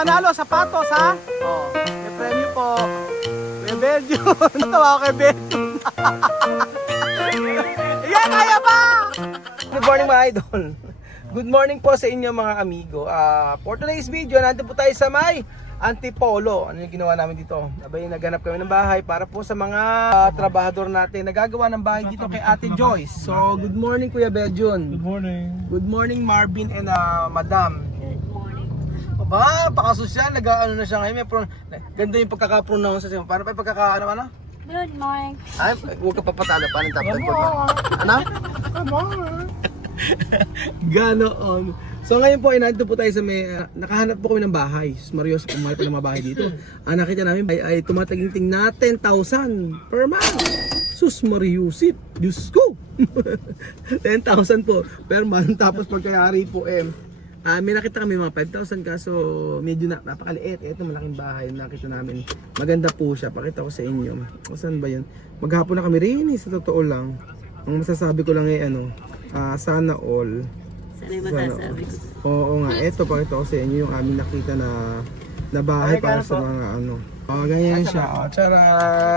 panalo, sapatos ha. Oh, may premyo po. May Belgium. Natawa ko kay Belgium. Yan, kaya pa! Good morning mga idol. Good morning po sa inyo mga amigo. For today's video, nandito po tayo sa may Antipolo. Ano yung ginawa namin dito? Abay, naghanap kami ng bahay para po sa mga trabahador natin. Nagagawa ng bahay dito kay Ate Joyce. So, good morning Kuya Belgium. Good morning. Good morning Marvin and Madam. Good morning. Ba, pakasosyal, nag-ano na siya ngayon. Ganda yung pagkaka-pronounce siya. Paano pa yung pagkaka-ano? Good morning. Ay, huwag ka papatalo. Paano yung tapos? Ano? Come on. Ganoon. So ngayon po ay nandito po tayo sa may nakahanap po kami ng bahay. Marios, kumahal pa ng mga bahay dito. Ang nakita namin ay tumataginting na 10,000 per month. Sus Mariusit, Diyos ko. 10,000 po per month. Tapos pagkayari po may nakita kami mga 5,000 kaso medyo napakaliit. Ito malaking bahay nakita namin. Maganda po siya. Pakita ko sa inyo. O saan ba yun? Maghapon na kami rin sa totoo lang. Ang masasabi ko lang ay sana all. Sana yung masasabi ko. Oo nga, eto pakita ko sa inyo yung aming nakita na bahay para sa mga ganyan siya. Tsara,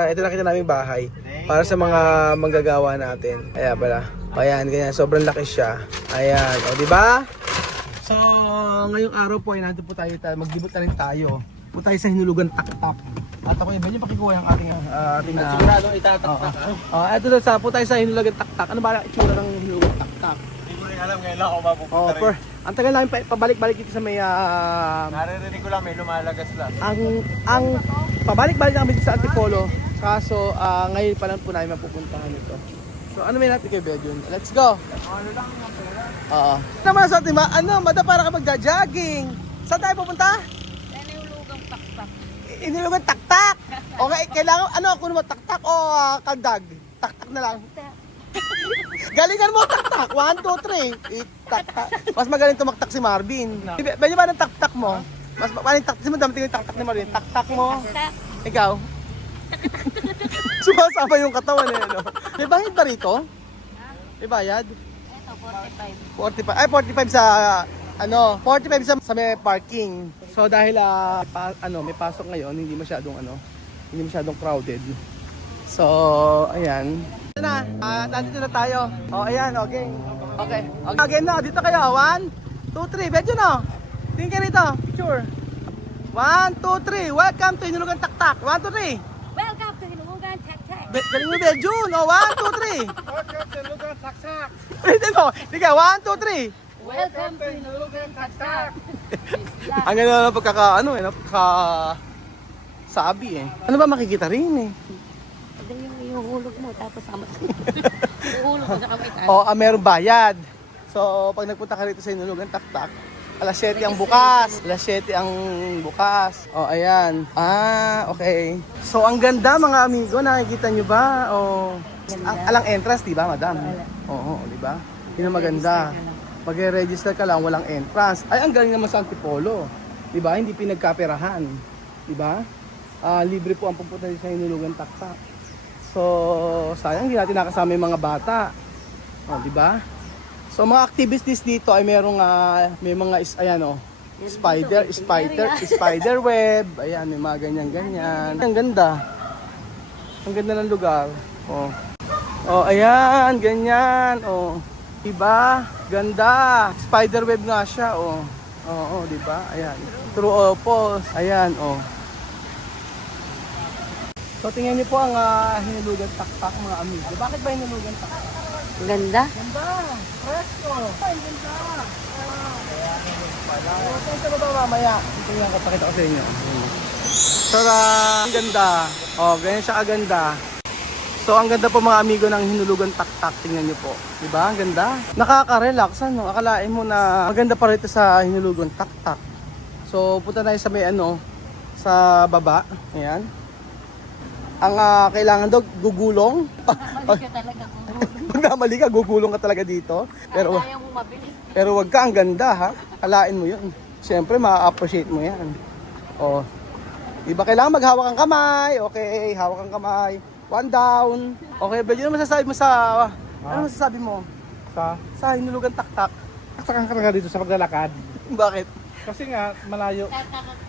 ito nakita namin bahay para sa mga manggagawa natin. Ayan pala. Ayan, ganyan, sobrang laki siya. Ayan, di ba? So, ngayong araw po ay nandito po tayo, magdibot na rin tayo. Po tayo sa Hinulugan Taktap. At ako yung pakikuha yung ating Sigurado itataktak. ito na sa po tayo sa Hinulugan Taktak. Ano ba ang itsura ng Hinulugan Taktak? Hindi ko rin alam ngayon lang ako mapupunta rin. Ang tagal namin pabalik-balik dito sa may Naririnig ko lang may lumalagas lang. ang pabalik-balik namin dito sa Antipolo. Kaso ngayon pa lang po namin mapupuntahan ito. So ano may natin kay Belgium? Let's go! Ano lang yung pera? Oo. Naman sa atin, mada para ka magja-jogging. Saan tayo pupunta? Sana yung lugang pakpak. Inilugan taktak. Okay, kailangan kuno mo taktak o kaldag? Taktak na lang. Galingan mo taktak. 1 2 3. Taktak. Mas magaling tumaktak si Marvin. Medyo ba ng taktak mo? Mas paano taktak mo? Dami tingin taktak ni Marvin. Taktak mo. Ikaw. Sumasama yung katawan no. May bayad ba rito? May bayad? Ito, 45. 45. Ay 45 sa 45 sa may parking. So dahil may pasok ngayon, hindi masyadong crowded. So, ayan. Ito na, nandito na tayo. Ayan, okay. Okay. Again na, dito kayo. 1 2 3. Medyo no. Tingin kayo rito. Picture. 1 2 3. Welcome to Hinulugan Taktak. 1 2 3. Welcome to Hinulugan Taktak. Galing mo Belgium, no? 1 2 3. Welcome to Lugan Taktak. Ito no. Tika, 1 2 3. Welcome to Hinulugan Taktak. Ang ganda na sabi Ano ba makikita rin Ito yung ihuhulog mo, tapos sama. Ihuhulog mo sa kamay tayo. Meron bayad. So, pag nagpunta ka rito sa Hinulugan Taktak, alas 7 ang bukas. Alas 7 ang bukas. Ayan. Okay. So, ang ganda mga amigo, nakikita nyo ba? Alang entrance, di ba, madam? Oo, di ba? Yun ang maganda. Mag-register ka lang, walang entrance. Ay, ang galing naman sa Antipolo. Di ba? Hindi pinagkaperahan. Di ba? Libre po ang pupunta sa Hinulugan Taktak. So, sayang hindi natin nakasama yung mga bata. Di ba? So, mga activities dito ay may mga spider web. Ayan, may mga ganyan-ganyan. Ang ganda. Ang ganda ng lugar. Ayan, ganyan. Diba? Ganda. Spider web nga siya, diba? Ayan. True opos. Ayan, So, tingnan niyo po ang Hinulugan Taktak, mga amigo. Bakit ba Hinulugan Taktak? Ganda. Ganda. Presko. Ay, ganda. Ito ba mamaya? Tingnan ko, pakita ko sa inyo. Tara! Ang ganda. Ganyan siya kaganda. So, ang ganda po mga amigo ng Hinulugan Taktak. Tingnan nyo po. Diba? Ang ganda. Nakaka-relax, Akalain mo na maganda pa rito sa Hinulugan Taktak. So, punta tayo sa may sa baba. Ayan. Ang kailangan daw, gugulong. Mali ka talaga. Pag namali ka, gugulong ka talaga dito. Kaya mo mabilis. Pero wag ka, ang ganda ha. Alain mo yun. Siyempre, ma-appreciate mo yan. Diba kailangan maghawak ang kamay. Okay, hawak ang kamay. 1 down. Okay, but yun masasabi mo ano masasabi mo? Sa Hinulugan Taktak. Taktakan ka na dito sa paglalakad. Bakit? Kasi nga, malayo.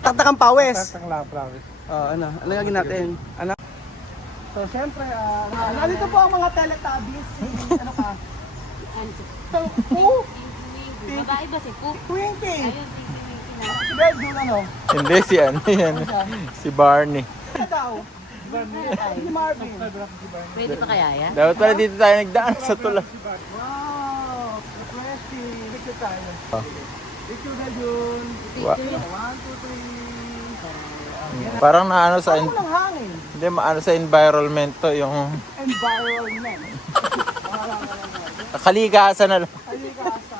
Taktak ang pawis. Tatang lang, promise. Ano gagawin natin? Ano? So, siyempre, nandito po ang mga Teletubbies. Ano ka? So, Babae ba si Cook? Twinkie. Ayun, Tinky na. Si Bedul, ano? Hindi si ano yan. Si Barney. Ano daw? Si Marvin. Pwede pa kaya yan? Dapat pala dito tayo nagdaan sa tulay. Wow! Refreshing. Picture tayo. Picture na yun. Wa- 1, 2, 3. Parang naano sa Ano ng hangin? hindi maano sa environment to yung Environment. kalikasan na lang. Ay, kasa.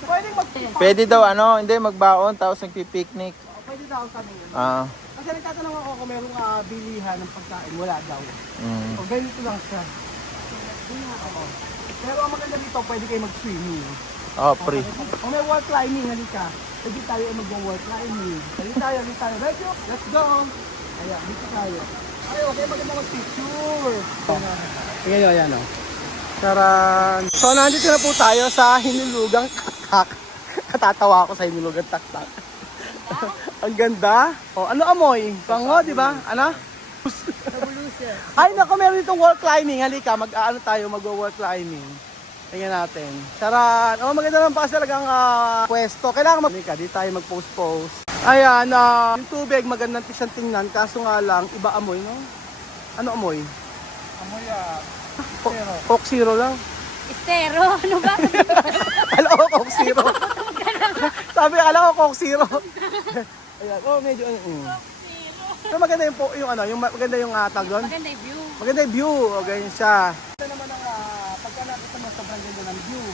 Pwede Pwede daw ano, hindi magbaon tapos nagpi-picnic. Pwede daw kami. Ah. Kasi nagtatanong ako kung merong bilihan ng pagkain. Wala daw. Mm. O ganito lang siya. Oo. Pero ang maganda dito, pwede kayo mag-swimming. Oh, free. O may wall climbing, halika. Pwede tayo ay mag-wall climbing. Halika tayo. Ready? Let's go! Ayan, dito tayo. Ay, okay, maganda mag-picture. Sige nyo, ayan o. Taran! So, nandito na po tayo sa Hinulugang Taktak. Natatawa ako sa Hinulugang Taktak. Ang ganda. O, ano amoy? Bango, di ba? Ano? Ay, naku, meron ditong wall climbing. Halika, mag-ano tayo, mag-wall climbing. Tingnan natin. Taran! Oh, maganda naman pa kasi talagang pwesto. Kailangan halika, di tayo mag-post-post. Ayan, yung tubig, magandang siyang tingnan. Kaso nga lang, iba amoy, no? Ano amoy? Amoy, Coke Zero lang. Estero, ano ba? Alam ko, Coke Zero. Sabi, alam ko, Coke Zero. Ayan, oh, medyo, Pero maganda yung maganda yung tag doon. Maganda yung view. Maganda yung view, o ganyan siya. Ito naman ang pagka nakita mo, sobrang ganda ng view.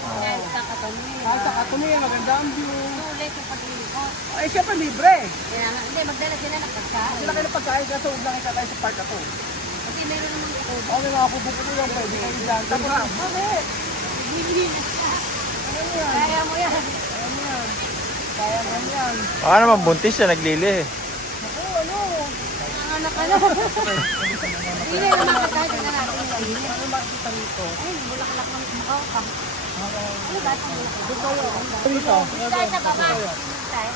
Dahil sa Katunin. Kahit sa Katunin, maganda ang view. Sulit yung paglilikot. Ay, syempre libre. Kaya nga, hindi, magdala sila ng pagkain. Sila kayo ng pagkain, kaso huwag lang tayo sa park na to. Kasi meron namang kukubo. Okay, mga kubo-kubo lang pwede kayo dyan. Tapos, bakit? Kaya mo yan. Kaya mo yan. Baka naman buntis siya naglili. Ako, ano? Nanganak ka na. Hindi na naman pagkain na natin yung kainin. Ano makikita rito? Ay, bulaklak ng mukhaw ka. Ano ba itong bulaklak? Dito. Tayo sa baba. Tayo.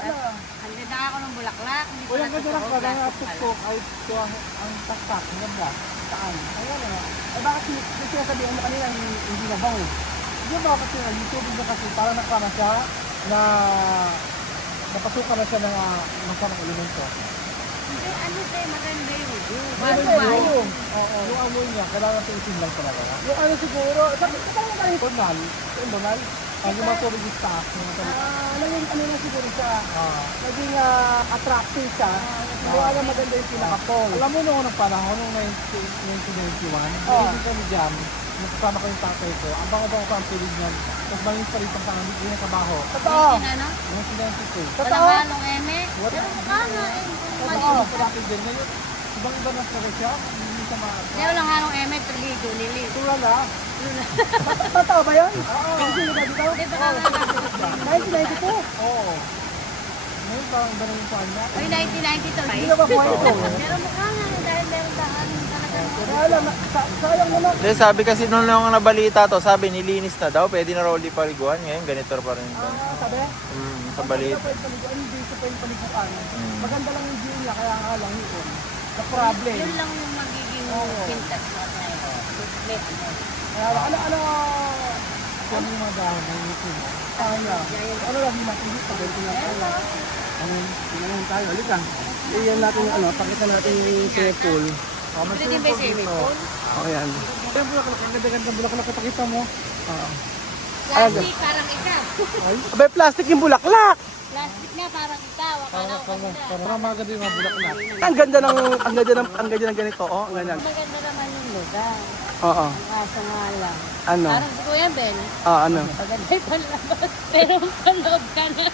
Ang ganda ako ng bulaklak. Hindi ko Walang ganda lang natutuwa. pala nga tuktok ay ito ang taktak. Ang ganda. Saan? Ayan o. Eh bakit sinasabihan mo kanina hindi na bango? Hindi ba kasi yung tubig na kasi parang nakama siya na napasukan na siya ng masamang elemento. Hindi, ano tayo, maganda yung view. Oo, yung amoy niya, kailangan sa isin lang talaga. Yung ano siguro, bakit ka parang tayo? Donal? Yung Donal? Ang yung mga tubig staff. Naging ano na siguro siya, naging attractive siya. Hindi alam maganda yung pinaka-fall. Alam mo noong unang panahon, noong 1991, hindi kami dyan, nakasama ko yung tatay ko. Ang bango-bango ko ang pilig niyan. Tapos malinis pa rin sa amin, hindi na trabaho. Totoo! Ano? Noong 1992. Totoo! Walang halong eme. Pero mukha nga eh. Totoo, palapit din. Ngayon, ibang-iba na talaga siya. Hindi siya Kaya walang halong eme, perligo, nili. Tulala. Totoo ba yan? Oo. Hindi ba dito? Hindi, baka nga 1992? Oo. Ngayon parang iba na yung paan niya. Ay, 1992. Hindi na ba buhay ito? Pero mukha nga dahil meron daan talaga. Kaya lang, sayang naman. Hindi, sabi kasi nung nabalita to, sabi nilinis na daw, pwede na raw ulit paliguan. Ngayon, ganito pa rin ito. Sabi? Sa balita. Hindi siya pwede paliguan. Mm. Maganda lang yung view niya, kaya nga lang yun. The problem. Yun lang yung magiging pintas mo ngayon. Split. Kaya ano, Yan yung mga dahon ng YouTube. ano lang yung matigit pag ganito lang tayo. Tingnan tayo, ulit lang. Iyan natin yung pakita natin yung swimming pool. Pwede din ba yung swimming pool? Okay yan. Yan bulaklak, ang ganda-ganda bulaklak na pakita mo. Plastic, parang ikaw. Abay, plastic yung bulaklak! Plastic na, parang ikaw. Akala ko ganda. Parang maganda yung mga bulaklak. Ang ganda ng ganito, oh, ang ganda. Maganda naman yung lugar. Oo. Ang kaso nga lang. Ano? Parang si Kuya Ben, Ano? maganda yung panlabas. Pero paloob ka na.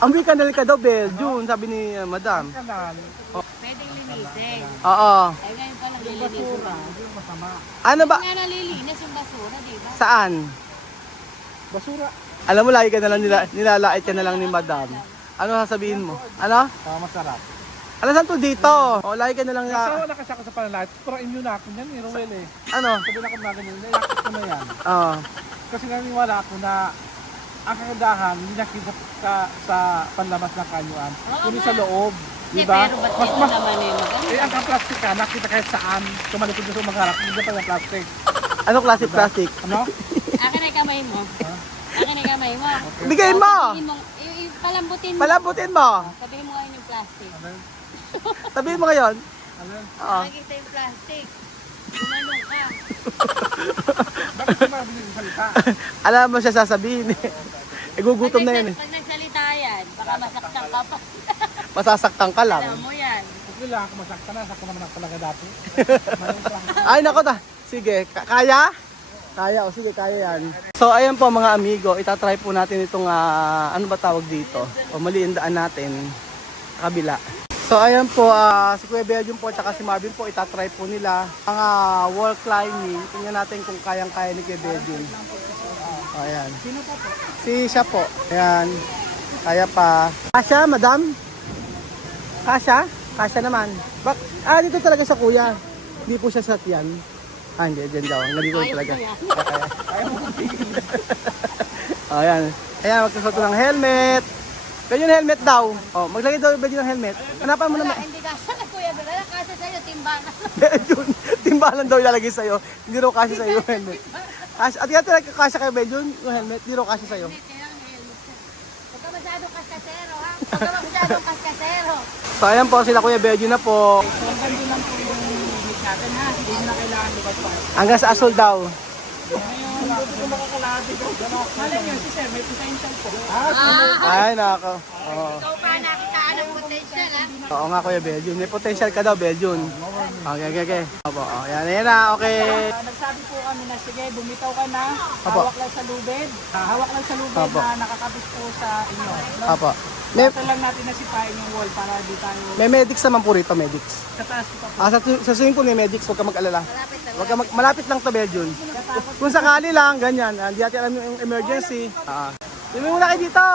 Amoy kanal ka daw, June, sabi ni Madam. Kanal, Pwedeng linisin. Oo. Ay, ngayon pa lang lilinisin ba? hindi masama. Ano ba? Nga nalilinis yung basura, di ba? Saan? Basura. Alam mo, lagi ka na lang nilalait ka na lang ni Madam. Ano sasabihin mo? Ano? Masarap. Alam saan to dito? O, lagi ka na lang Kasawa na kasi ako sa panlalat. Pero inyo na ako niyan, Ruel eh. ano? Sabi na ako na ganyan, nilakit ko na yan. Oo. kasi naniniwala ako na ang kagandahan hindi nakita sa panlamas ng kanyuan, kundi sa loob. Hindi, Diba? pero ba't dito naman eh maganda? Ang plastic ka, nakita kahit saan, tumalikod na sa magharap, hindi pa yung plastic. Ano classic plastic? Ano? Akin ay kamay mo. Akin ay kamay mo. Bigay mo! Sabihin mo, palambutin mo. Palabutin mo! Sabihin mo ngayon yung plastic. Sabihin mo ngayon. Ano? Oo. Nakikita yung plastic. Gumanong ka. Bakit di mabilis yung salita? Alam mo siya sasabihin eh. Gugutom na yun eh. Pag nagsalita yan, baka masaktan ka pa. Masasaktan ka lang. Alam mo yan. Okay lang, kung masakta na, sakto naman ako talaga dati. Ay, nako ta. Sige, kaya? Kaya, o sige, kaya yan. So, ayan po mga amigo, itatry po natin itong, ano ba tawag dito? O maliin daan natin, kabila. So, ayan po, si Kuya Belgium po, tsaka si Marvin po, itatry po nila ang wall climbing. Tingnan natin kung kayang-kaya ni Kuya Belgium. Ayan. Si siya po. Ayan. Kaya pa. Kasha, madam? Kasha? Kasha naman. Dito talaga sa kuya. Hindi po siya sa tiyan. Hindi. Diyan daw. Nandito talaga. Ayan. Ayan, magkasuot ng helmet. Pwede yung helmet daw. Maglagay daw pwede yung helmet. Hanapan mo naman. Hindi kasi na kuya, wala kasi sa'yo, timbangan. Bejun. Timbalan daw ilalagay sa'yo. Hindi raw kasi sa'yo yung helmet. At yan talaga kasha kayo, Bejun, yung helmet. Hindi raw kasi sa'yo. Huwag ka masyadong kaskasero, ha? Huwag ka masyadong kaskasero. So ayan po, sila Kuya Bejun na po. So, ang ganda lang po yung limit natin ha. Hindi na kailangan lubat pa. Hanggang sa Asol daw. Ngayon, hindi ko makakalati ko. Malay niyo, si Sir, may potential po. Ay, nako. Oo. Ikaw pa nakitaan ng potential, ha? Oo nga Kuya Bejun. May potential ka daw, Bejun. Okay. Opo, yan na, okay. Nagsabi po kami na, sige, bumitaw ka na. Apo. Hawak lang sa lubid. Hawak lang sa lubid Apo. na nakakabit po sa inyo. No? Opo. May, Basta lang natin nasipain yung wall para di tayo may medics naman po rito, medics. sa taas ko pa po. Sa swimming pool may medics, huwag ka mag-alala. Malapit na. Malapit lang to, Bejun. Kung sakali lang, ganyan. Hindi natin alam yung emergency. Swimming muna kayo dito.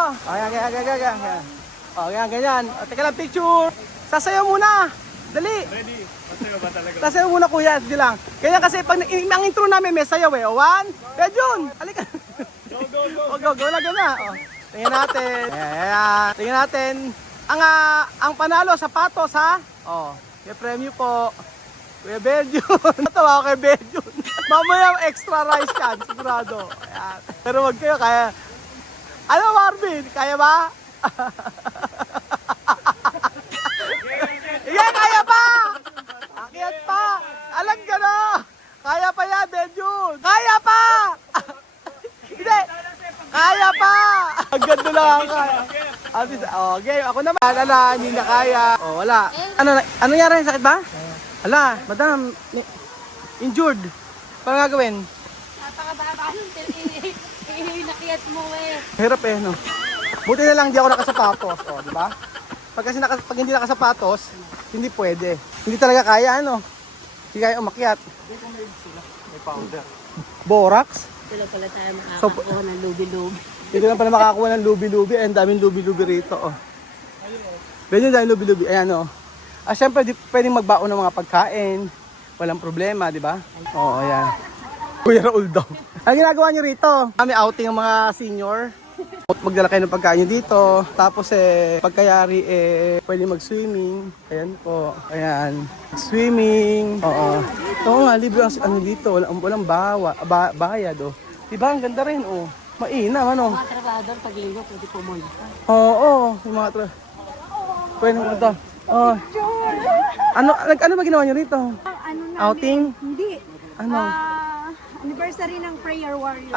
Ganyan. Teka lang, picture. Sasayaw muna. Dali. Ready? Masayo ba talaga? Sasayaw muna kuya, di lang. Kaya kasi pag ang intro namin may sayaw eh. 1, Bejun. Halika. Go na. Tingnan natin. Ayan. Tingnan natin. Ang panalo sapatos ha. May premyo po. Kuya Bejun. Natawa ko kay Bejun. Mamaya extra rice yan, sigurado. Ayan. Pero wag kayo, kaya. Ano Marvin? Kaya ba? Yan, kaya pa! Akyat pa! Alam ka na! Kaya pa yan, Bejun! Kaya pa! Hindi! Kaya pa! Ang ganda lang ang kaya. Game. Ako naman. Hindi na kaya. Wala. Ano nangyari? Sakit ba? Hala, madam. Injured. Paano gagawin? Napakababa nung nakiyat mo eh. Hirap eh, no? Buti na lang di ako nakasapatos. Di ba? Pag hindi nakasapatos, hindi pwede. Hindi talaga kaya, ano? Hindi kaya umakyat. May powder. Borax? Dito pala tayo makakakuha ng lubi-lubi. Dito lang pala makakuha ng lubi-lubi. Ang daming lubi-lubi rito, Ganyan dahil lubi-lubi. Ayan, syempre, pwedeng magbaon ng mga pagkain. Walang problema, di ba? Ayan. Kuya Raul daw. Ang ginagawa nyo rito, kami outing ang mga senior. Magdala kayo ng pagkain nyo dito. Tapos pagkayari pwede mag-swimming. Ayan po. Ayan. Swimming. Oo nga, libre ang dito. Walang bayad, Diba? Ang ganda rin, Mainam, Mga trabador, pag linggo, pwede pumunta. Oo, yung mga pwede pumunta. Ano ba ginawa nyo rito? Ano namin? Outing? Hindi. Ano? Anniversary ng Prayer Warrior.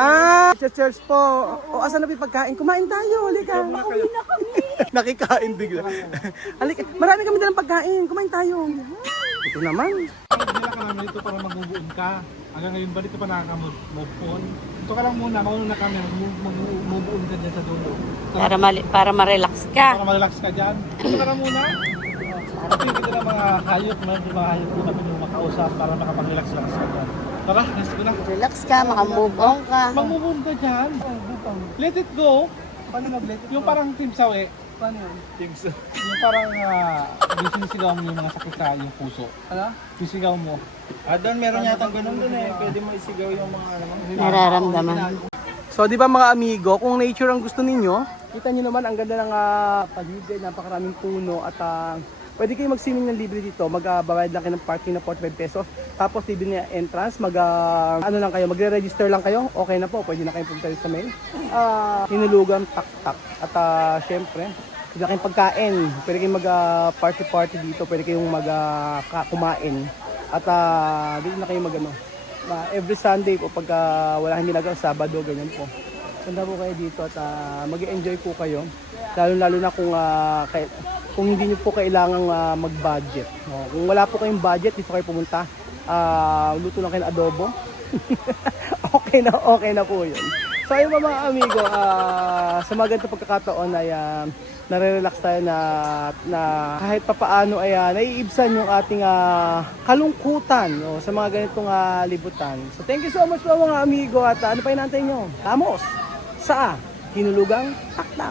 Church po. Asan na ba yung pagkain? Kumain tayo. Halika. Uwi na kami. Nakikain bigla. Halika. Marami kami dalang pagkain. Kumain tayo. Ito naman. Nila ka namin dito para magbubuon ka. Hanggang ngayon ba dito pa nakaka-move on? Ito ka lang muna, mauna kami, magbubuon ka dyan sa dulo. Para ma-relax ka. Para malax ka dyan. Ito ka lang muna. Kasi kita ng mga hayop, mga hayop po kami yung makausap para makapag-relax-relax ka dyan. Tara, let's go na. Relax ka, makamove on ka. Mag-move on ka dyan. Let it go. Paano mag-let it Yung parang Team Saw Paano yun? Yung parang sinisigaw mo yung mga sakit sa iyong puso. Ano? Sisigaw mo. Doon meron yatang ganun doon eh. Pwede mo isigaw yung mga ano. Nararamdaman. So, di ba mga amigo, kung nature ang gusto ninyo, kita nyo naman ang ganda ng paligid, napakaraming puno at pwede kayo mag-swimming ng libre dito. Magbabayad lang kayo ng parking na 45 pesos. Tapos libre na entrance, magre-register lang kayo. Okay na po, pwede na kayong punta sa main. Hinulugan, tak-tak. At syempre, pwede na kayong pagkain. Pwede kayong mag-party-party dito. Pwede kayong kumain. At dito na kayo every Sunday po pagka wala kang ginagawa, Sabado, ganyan po. Punta po kayo dito at mag-enjoy po kayo. Lalo na kung hindi nyo po kailangang mag-budget. No? Kung wala po kayong budget, dito kayo pumunta. Luto lang kayo ng adobo. Okay na po yun. So ayun mga amigo, sa mga ganito pagkakataon ay nare-relax tayo na kahit papaano ay naiibsan yung ating kalungkutan sa mga ganitong libutan. So thank you so much po mga amigo at ano pa inaantay nyo? Tamos sa Hinulugang Taktak.